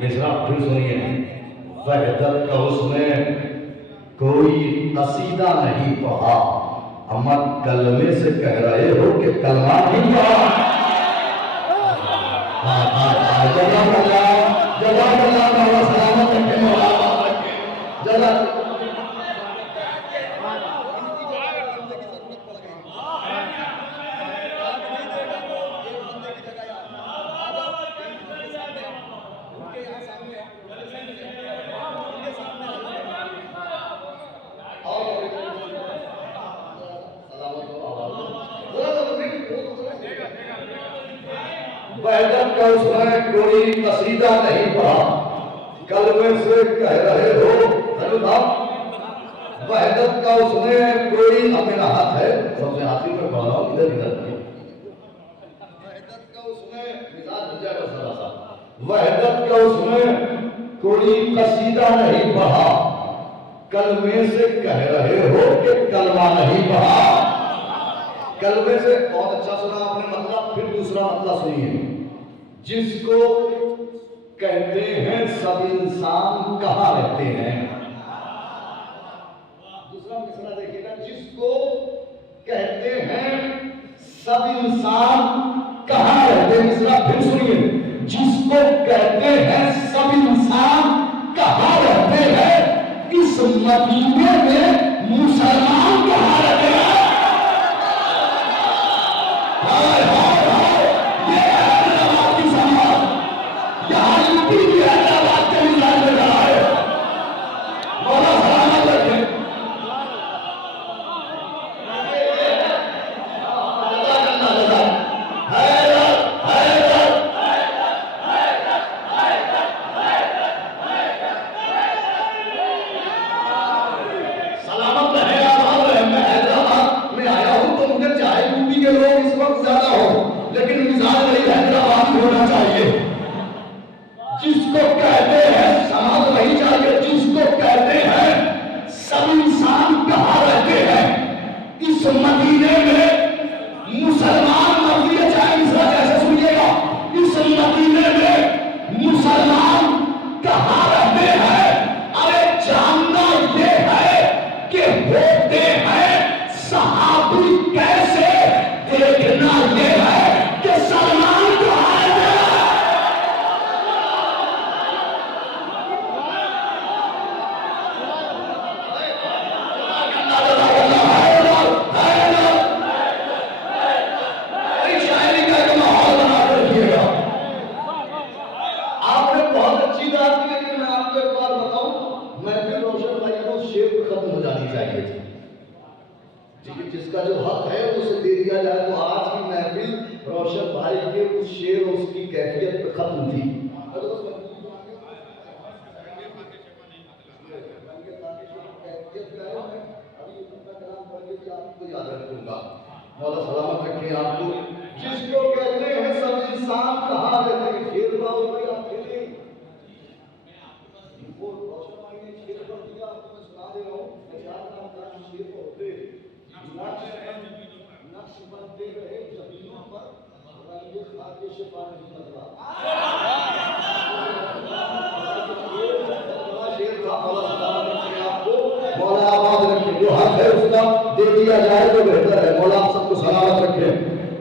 मिसरा फिर सुनिए। वहदत का उसमें कोई कसीदा नहीं पढ़ा, अम्मा कलमे से कह रहे हो कि कलमा नहीं पढ़ा। जज़ाकल्लाह जज़ाकल्लाह, मौला सलामत रखे, मौला आबाद रखे। जज़ाक वहदत का उसमें कोई कसीदा नहीं पढ़ा, कलमे से कह रहे हो। वहदत का उसमें कोई, अब मेरा हाथ है सबसे आखिर में पढ़ रहा हूँ, इधर इधर वहदत का उसमें मिजाज हो जाएगा सदा सा। वहदत का उसमें कोई कसीदा नहीं पढ़ा, कलमे से कह रहे हो कि कलमा नहीं पढ़ा। कलमे से बहुत अच्छा सुना आपने मतलब, फिर दूसरा मतलब सुनिए। जिसको कहते हैं सब इंसान कहाँ रहते हैं। दूसरा मिसरा देखिएगा, जिसको कहते हैं सब इंसान कहाँ रहते हैं। मिसरा फिर सुनिए, जिसको कहते हैं सब इंसान कहाँ रहते हैं, इस मदीने में मुसलमान कहाँ रहते हैं। जिसको कहते हैं समाज नहीं चाहिए, जिसको कहते हैं सब इंसान कहाँ रहते हैं, इस मदीने में मुसलमान मदीने चाहे मिसरा कैसे सुनिएगा, इस मदीने में मुसलमान कहाँ रहते हैं। अरे जानना ये है कि होते हैं सहाबी कैसे, देखना ये है कि सलमान कहाँ रहते हैं। जिसका जो हक है उसे दे दिया जाए, तो आज की महफिल रोशन भाई के उस शेर और उसकी कैफियत पे खत्म थी। आपको याद रखूंगा, मौला सलामत रखे आपको। जिसको कहते हैं सब इंसान कहाँ रहते हैं, शेर बाबू भाई आप खेले वो रोशन भाई ने शेर कर दिया, आपको मैं सुना दे रहा हूँ। शेर होते नक्श बनते रहे जमीनों पर, रंगे खाके शिफा नहीं बदला। शेर था, मौला सलामत रखे आपको, मौला आबाद रखे। जो हक है उसका दे दिया जाए तो बेहतर है, मौला आप सबको सलामत रखे।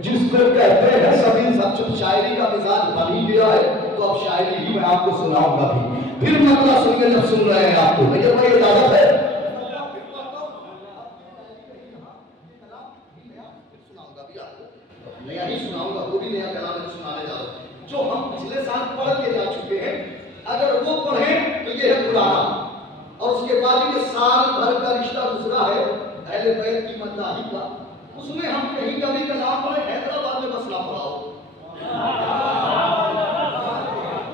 जिसको कहते हैं सभी सच, शायरी का मिजाज बन ही गया है, तो अब शायरी ही मैं आपको सुनाऊंगा भी। फिर मतलब सुनिए, जब सुन रहे हैं आपको भैया भाई इजाजत है, नया ही सुनाऊंगा, वो भी नया कलाम सुनाने जा रहा हूं जो हम पिछले साल पढ़ के जा चुके हैं। अगर वो पढ़ें तो ये है पुराना, और उसके बाद ये साल भर का रिश्ता दूसरा है अहले बैत की मद्दाही का। उसमें हम कहीं कभी कलाम पढ़े, हैदराबाद में मसला पढ़ा हो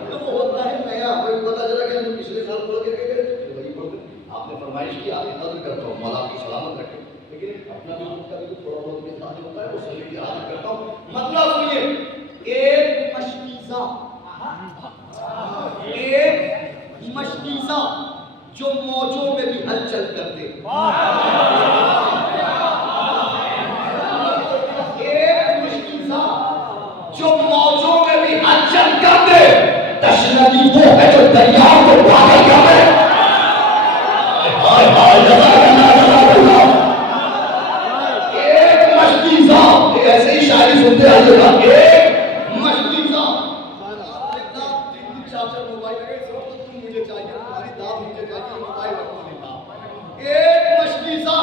तो वो होता है नया। हमें पता चला कि हम पिछले साल पढ़ के गए थे, वही पढ़ आपने फरमाइश की, आपकी कदर करता हूँ, मौला आपकी सलामत रखे। लेकिन अपना भी कभी तो थोड़ा बहुत मिजाज होता है, वो सभी याद करता हूँ। मतलब सुनिए, एक मशकीज़ा जो मौजों में भी हलचल करते, एक मशकीज़ा जो मौजों में भी हलचल करते, तशनगी वो है जो दरियाओं को पागल कर दे। हाय हाय जज़ाकल्लाह। एक मशकीज़ा, ऐसे ही शायरी सुनते आइएगा। एक मशकीज़ा, चार मोबाइल लगे, तुम मुझे चाहिए, तुम्हारी दाद मुझे चाहिए, मोबाइल रखो नहीं था। एक मशकीज़ा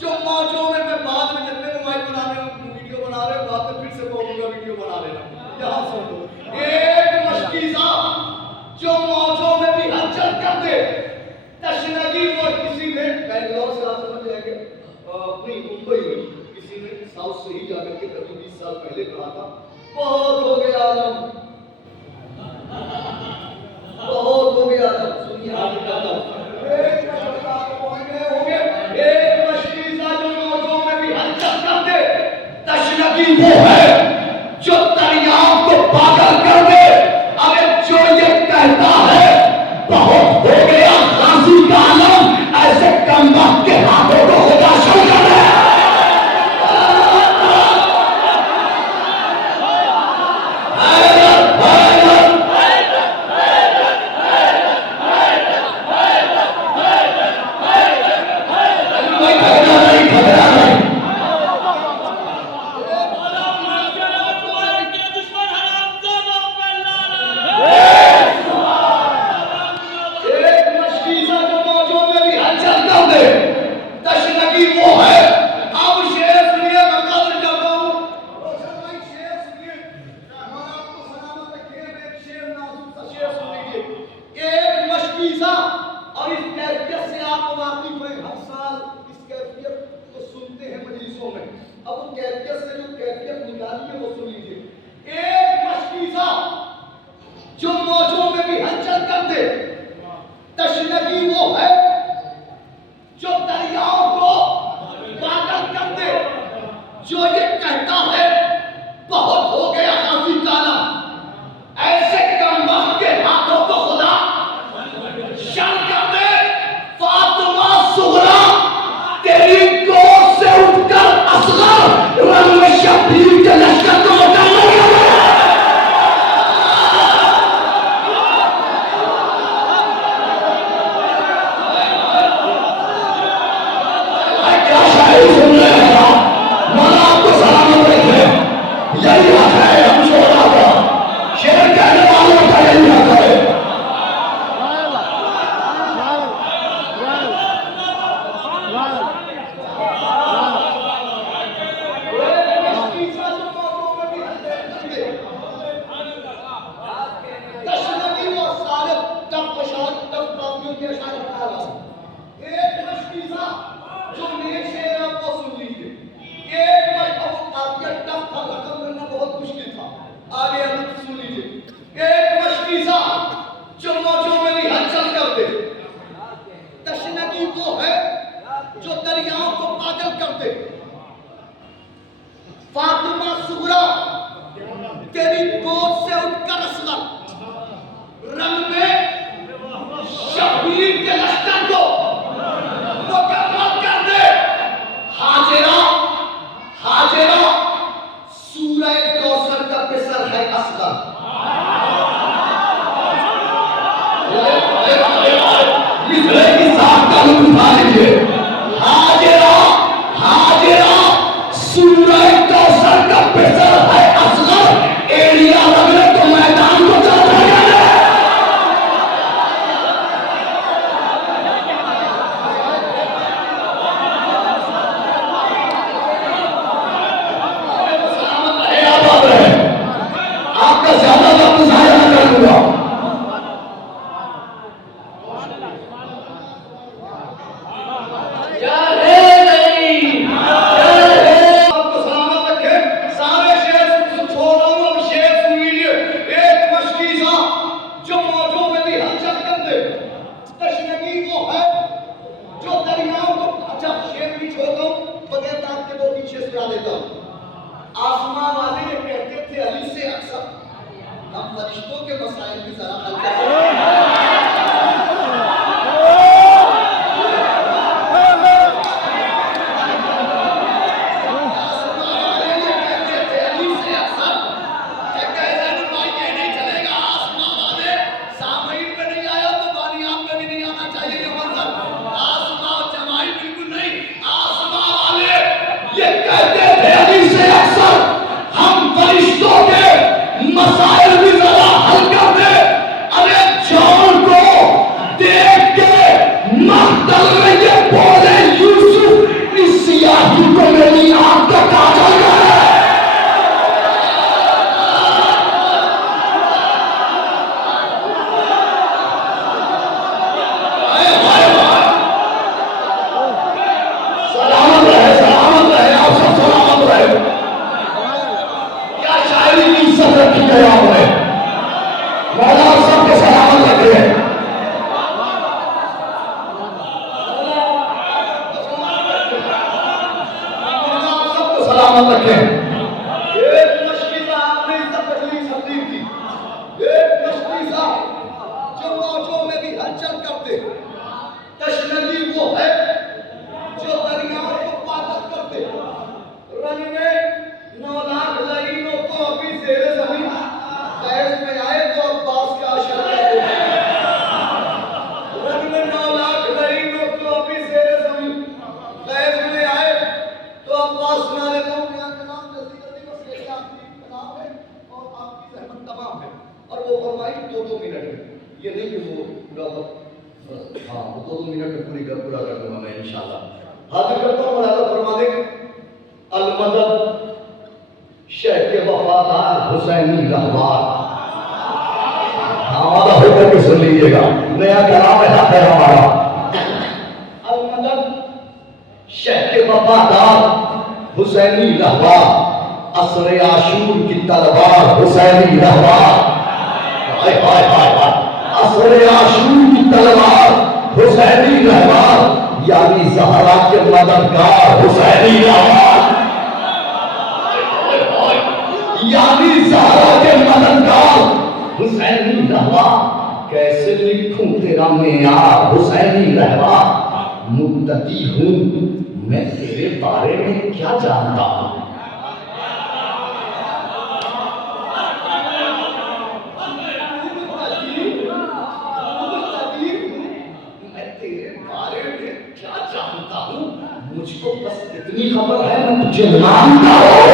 जो मौजों में मैं बाद में जितने मोबाइल बना रहे हो, वीडियो बना रहे हो, बाद में फिर से बोलूंगा वीडियो बना लेना, यहाँ सुन लो। एक मशकीज़ा जो मौजों में भी हलचल कर दे। तशनगी वो किसी ने बैंगलोर से आप समझ जाएंगे, नहीं मुंबई में किसी ने साउथ से ही जाकर के कभी 20 साल पहले कहा था, बहुत हो गया आलम, बहुत हो गया आलम। सुनिए आगे कहता हूँ, एक मशकीज़ा जो मौजों में भी हलचल कर दे। तशनगी वो है जो दरियाओं को पागल कर दे। अरे जो ये कहता है बहुत हो गया फांसी का आलम, ऐसे कमबख्त के हाथों को खुदा शुरू कर दे। और इस कैफियत से आप वाकिफ हैं, हर साल इस कैफियत को सुनते हैं मजलिसों में। अब वो कैफियत से जो कैफियत निकाली है वो सुन लीजिए। एक मशकीज़ा जो मौजों में भी हलचल कर दे। तशनगी वो है जो दरियाओं को पागल कर दे। जो ये कहता है बहुत हो गया फांसी का आलम, ऐसे कमबख्त के हाथों को खुदा शल कर दे। फातिमा सुगरा तेरी गोद से उठकर असगर रंग में शब्बीर के लश्कर को मुकम्मल कर दे। क्या शायरी सुन रहे हैं आप? मौला आपको सलामत रखे। यही हक है हम शोहरा का, शेर कहने वालों का यही हक है। जो दरियाओं को पागल कर दे। फातिमा सुगरा तेरी गोद से उठकर असगर रंग में शब्बीर के लश्कर को मुकम्मल कर दे। हाजिरा हाजिरा सूरह कौसर का पिसर है असगर। मिसरे की साथ का लुत्फ उठा लीजिए। हाजिरा हाजिरा सूरह कौसर का पिसर है असगर। एरिया रगड़े तो मैदान को चल रहा है। आपका ज्यादा वक्त जाया न करूंगा। आसमां वाले ये कहते थे अली से अक्सर हम फरिश्तों के मसाइल भी जरा हल करें। आसमां वाले ये कहते थे अली से अक्सर क्या कहते हैं भाई, ये नहीं चलेगा। आसमां अल्लाह सबको सलामत रखे, सबको सलामत रखे। एक मछली सा आपने इज्जत तकलीफ तकलीफ की, एक मछली सा जो मौजों में भी हलचल करते, तशनगी वो है जो दरियाओं को पागल करते। रन में 9 लाख लाइनों को अभी जेरे जमीन गैस में आए तो अब्बास का अशर करते। रन में 9 लाख लाइनों को अभी जेरे जमीन गैस में आए तो अब्बास सुना देता हूँ यहाँ का नाम जल्दी जल्दी बस ये आपकी नाम है और आपकी जहमत तमाम है। और वो फरमाई 2-2 मिनट में, ये नहीं कि वो पूरा हाँ वो 2-2 मिनट में पूरा कर दूंगा मैं इंशाल्लाह। हाजिर करता हूँ मौलाना फरमा दे अलमदद शेख के वफादार हुसैनी रहबार। हमारा होकर के सुन लीजिएगा, नया कलाम है हमारा। अलमदद शेख के वफादार हुसैनी रहबार, असर आशूर की तलवार हुसैनी रहबार। हाय हाय हाय हाय, असर आशूर की तलवार हुसैनी रहबार, यानी ज़हरा के मददगार हुसैनी रहबार, यानी ज़हरा के मददगार हुसैनी रहबार। कैसे लिखूं तेरा मेयार हुसैनी रहबार, मुक्तदी हूं मैं तेरे बारे में क्या जानता हूं। मुझको बस इतनी खबर है मैं तुझे मानता हूं।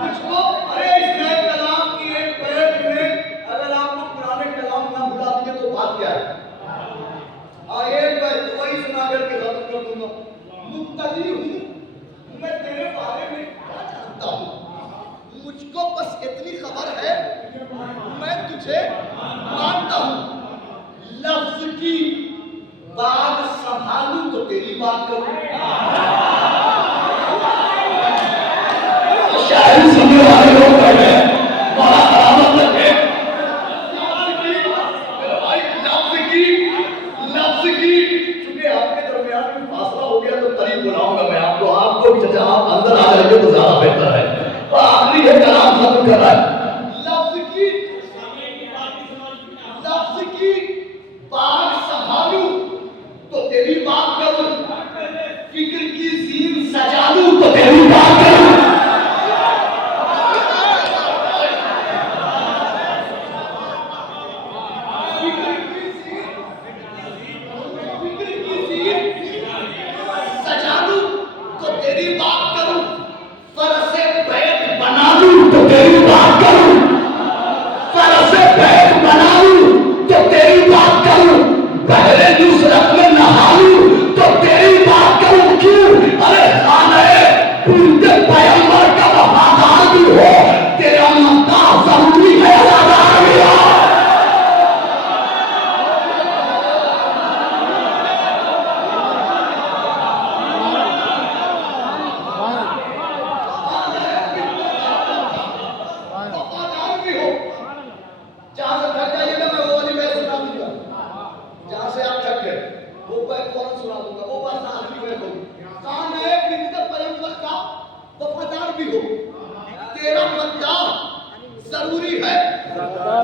मुझको अरे इस नए कलाम की एक बैठ में अगर आपको पुराने कलाम ना भुला दिए तो बात क्या है। एक बैठ वही सुना करके खत्म कर दूंगा। मुक्तदी हूं मैं तेरे बारे में क्या जानता हूं, मुझको बस इतनी खबर है मैं तुझे मानता हूं। लफ्ज की बात संभालूं तो तेरी बात करूं। शायरी सुनने वाले लोग बैठे बड़ा करामत लगे। लफ्ज की चूंकि आपके दरमियान में फासला हो गया तो करीब बुलाऊंगा मैं आपको भी चाचा आप अंदर आ जाएंगे तो ज्यादा बेहतर है। और आखिरी है कलाम खत्म कर रहा है। लफ्ज की बात संभालूं तो तेरी बात करूं, फिक्र की जीन सजा लूं तो तेरी बात करूं।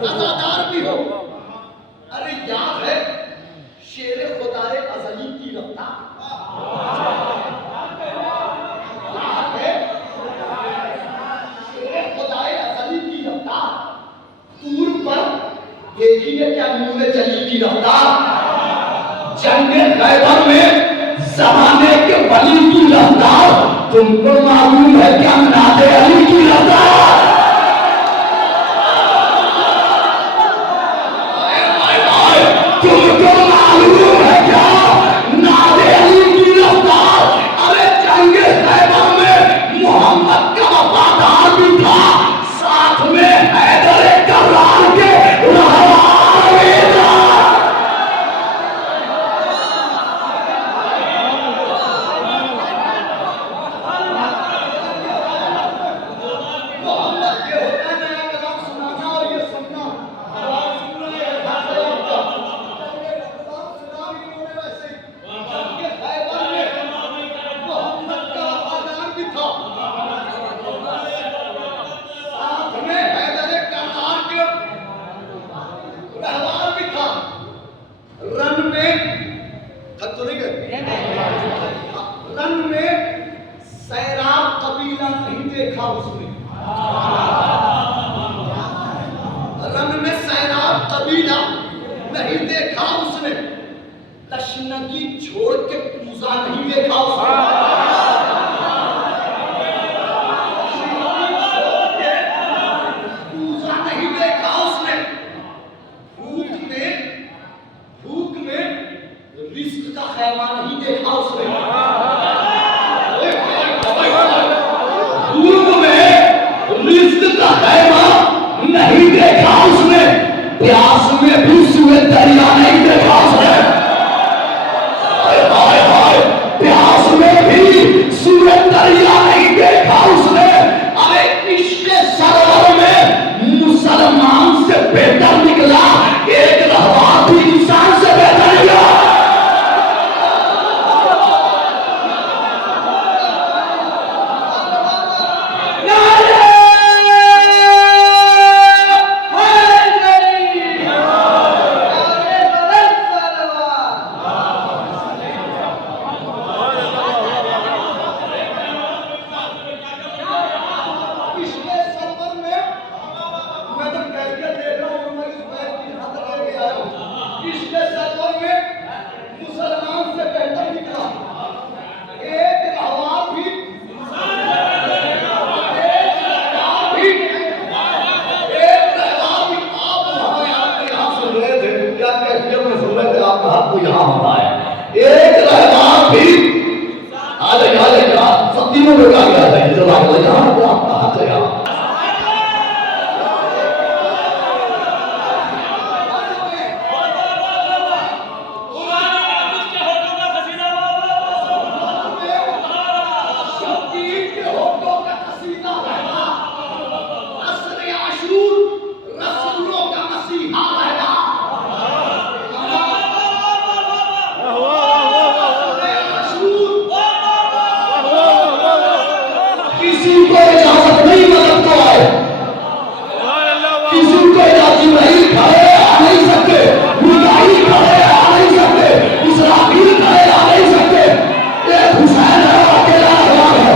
अदादार भी हो। अरे याद है शेर खुदाए अज़ली की रफ्तार, याद है शेर खुदाए अज़ली की रफ्तार, दूर पर देखिए क्या मुंह में चली की रफ्तार। जंगे खैबर में ज़माने के वली की रफ्तार, तुमको मालूम है क्या नादे अली की रफ्तार। तुमको मालूम है क्या नादे अली की रफ्तार। अरे जंगे खैबर में मोहम्मद का वफादार भी था, साथ में हैदर कर्रार के रहवार भी था। में थक तो नहीं गए? रन में सैराब कबीला नहीं देखा उसने। रन में सैराब कबीला नहीं देखा उसने। तशनगी छोड़ के पूजा नहीं देखा उसने। पूजा नहीं देखा उसने। भूख में रिस्क का खैमा नहीं देखा उसने। भूख में रिस्क का खैमा नहीं देखा उसने। प्यास में भी सूए दरिया नहीं देखा उसने। प्यास में भी सूए दरिया नहीं देखा उसने। अरे इसके सरवर में मुसलमान से बेहतर निकला, एक रहवार भी इंसान से बेहतर निकला। आपको यहाँ होता है एक रहमान भी आ जाएगा सत्तीनों लोग आ गया जो आपका हाथ है यहाँ। किसी को इजाजत नहीं मदद को आए, किसी को इजाजत नहीं खड़े आ नहीं सकते, मुजाहिद खड़े आ नहीं सकते, इसराफील खड़े आ नहीं सकते। एक हुसैन है अकेला रहमान है।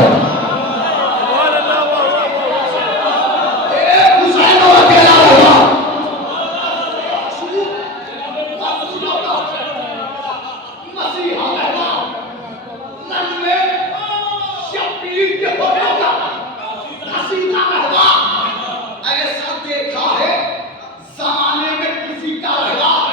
एक हुसैन और अकेला रहमान। मसीहा रहमान रन में शब्बीर के होने का हसीना रहमान। ऐसा देखा है ज़माने में किसी का रहमान।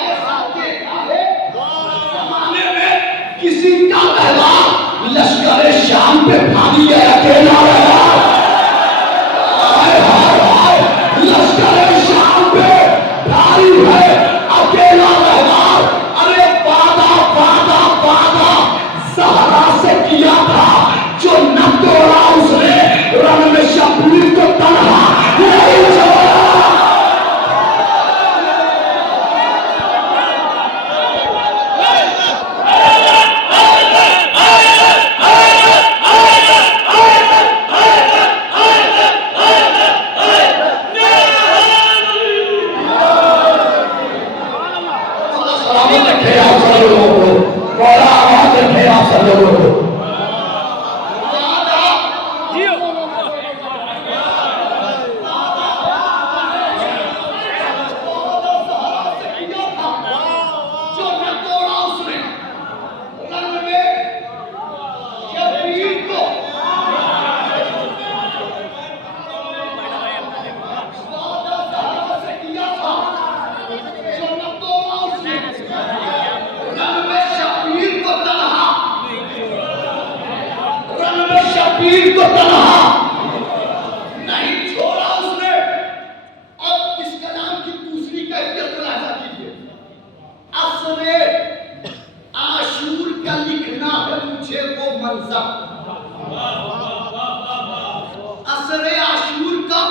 ऐसा देखा है ज़माने में किसी का रहमान। लश्कर शाम पे भागी है अकेला रहमान। हाय हाय हाय लश्कर शाम पे भारी है अकेला रहमान। अरे वादा वादा वादा सहरा से किया था जो न तोड़ा उसने, रन में शब्बीर को तन्हा नहीं छोड़ा। सलामत रखे आप सब लोगों को, बड़ा आवाज रखे आप सब लोगों को। शब्बीर को तन्हा नहीं छोड़ा उसने। अब इस कलाम की दूसरी कैफियत मुलाहिजा कीजिए। असरे आशूर का लिखना है मुझे वो मंजर। असरे आशूर का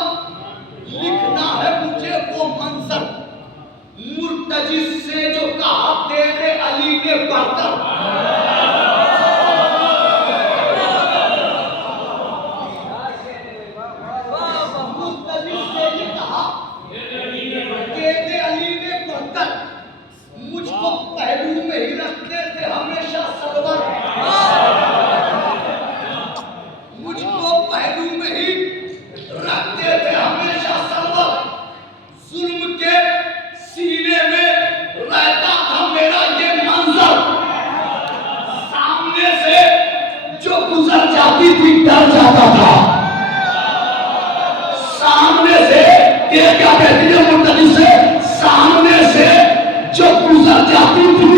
लिखना है मुझे वो मंजर। मुर्तजिज से जो कहा तेरे अली ने बढ़कर। मुर्तजिज से ये कहा तेरे अली ने बढ़कर जाता था। सामने से ये क्या कहती है मुर्तदी से, सामने से जो गुजर जाती थी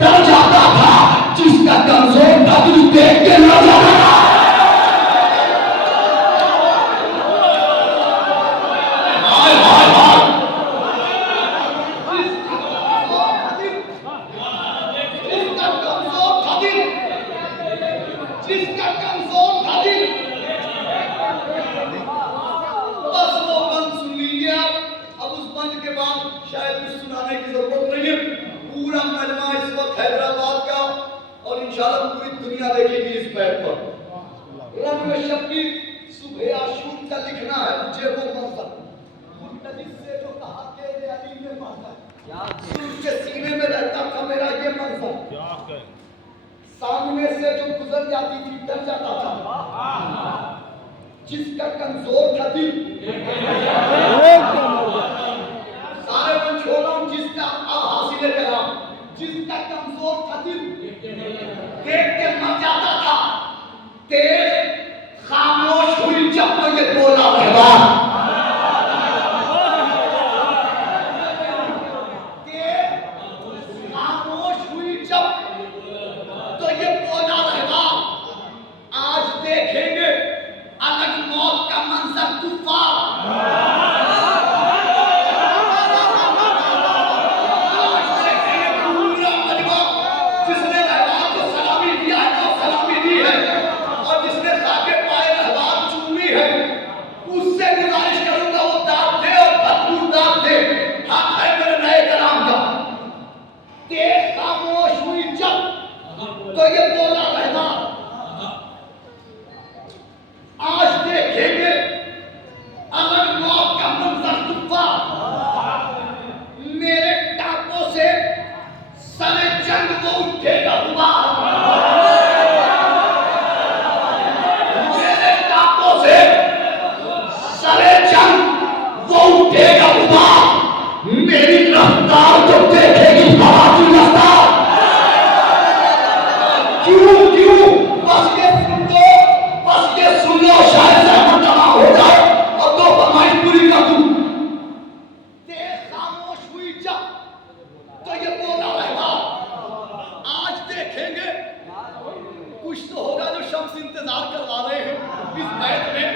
डर जाता था, जिसका कमजोर था तुझे देख के न जाता था। जिसका कमजोर था दिल, बस वो बंद सुन लीजिए आप। अब उस बंद के बाद शायद कुछ सुनाने की जरूरत नहीं है। पूरा मजमा इस वक्त हैदराबाद का और इंशाल्लाह पूरी दुनिया देखेगी इस बैठ पर। रब शब्बी सुबह आशूर का लिखना है मुझे वो मंजर, मुर्तदी से जो कहा के अली में मंजर, सुन के सीने में रहता था मेरा ये मंजर, सामने से जो गुजर जाती थी डर जाता था, जिसका कमजोर था दिल, सारे मैं छोड़ा हूं जिसका अब हासिल करा, जिसका कमजोर था दिल, देख के मर जाता था। तेज खामोश हुई जब तो ये बोला रहमान, खामोश हुई जब तो ये बोला रहना, आज देखेंगे अलग मौत का मंजर कुफ्फार, आज देखेंगे पूरा मजमा जिसने रहमान को सलामी दिया है वो सलामी दी है, और जिसने खाके पाए रहमान चूमी है उससे गुजारिश करूंगा वो दाद दे और भरपूर दाद दे। हक है मेरे नए कलाम का। देश खामोश हुई जब तो ये बोला रहना, आज देखेंगे अलग मौत का मंजर कुफ्फार, मेरे टापों से सरे जंग वो उठेगा गुबार, मेरे टापों से सरे जंग वो उठेगा गुबार, मेरी रफ्तार तो देखेगी हवा की रफ्तार। क्यों बस ये सुन लो शायद सहमत जमा हो जाए और दो फरमाइश पूरी कर दूं। देश खामोश हुई जब तो ये बोला रहमान, आज देखेंगे कुछ तो होगा जो शम्स इंतजार करवा रहे हैं इस बैत में।